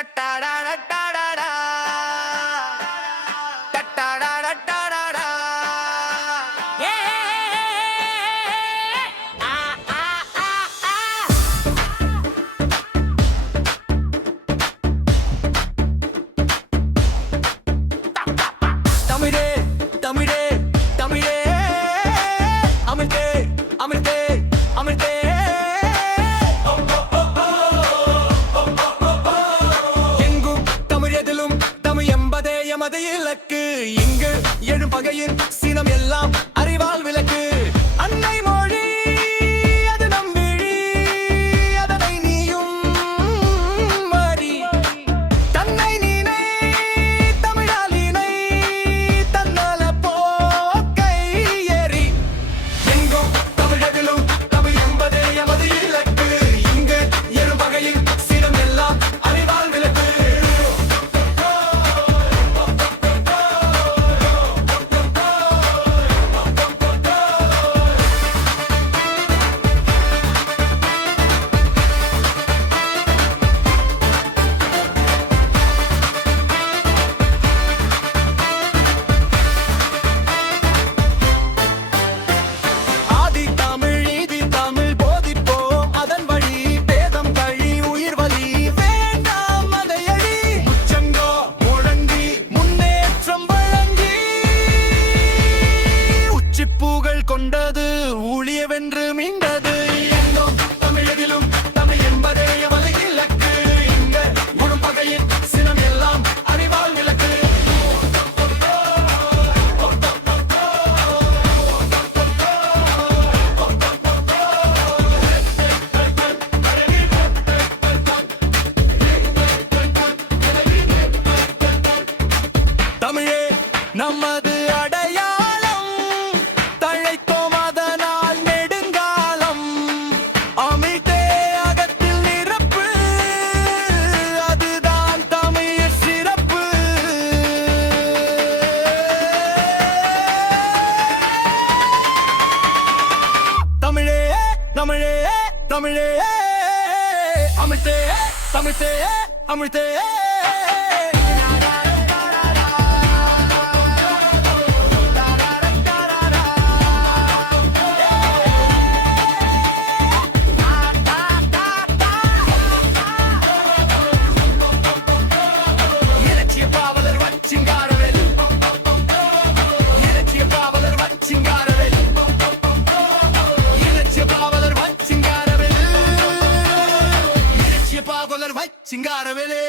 தமிழே தமிழே தமிழே அமிர்தே அமிர்தே அமிர்தே எங்கும் தமிழ் எதிலும் தமிழ் என்பதே எமது இலக்கு. இங்கு எழும் பகையின் சினம் எல்லாம் அறிவால் விளக்கு. அன்னை மொழி அது நம் விழி, அதனை நீயும் அறி. தன்னை நீனை தமிழால் இணை, தன்னல போக்கை எறி. எங்கும் தமிழ் எதிலும் தமிழ் என்பதே எமது இலக்கு. இங்கு எழும் பகையின் சினம் எல்லாம் அறிவால் விளக்கு. ஆதி தமிழ் நீதி தமிழ் போதிப்போம், அதன் வழி பேதம் கழி உயிர் வலி வேண்டாம் அதை அழி. உச்சங்கோ முழங்கி முன்னேற்றம் வழங்கி, உச்சிப்பூகள் கொண்டது ஊழியவென்று மீண்டது. எங்கும் தமிழெதிலும் தமிழ் என்பதே எமது இலக்கு. இங்க குணம் பகையின் சினம் எல்லாம் அறிவால் விளக்கு. தமிழே நமது அடையாளம், தழைத்தோம் அதனால் நெடுங்காலம். அமிழ்தே அகத்தில் நிரப்பு, அதுதான் தமிழ் சிறப்பு. தமிழே தமிழே தமிழே அமிழ்தே அமிழ்தே அமிழ்தே. இலட்சிய பாவலர் வச்சிங்காரவேல், இலட்சிய பாவலர் வச்சிங்காரவேல், இலட்சிய பாவலர் வச்சிங்காரவேல், இலட்சிய பாவலர் வச்சிங்காரவேலே.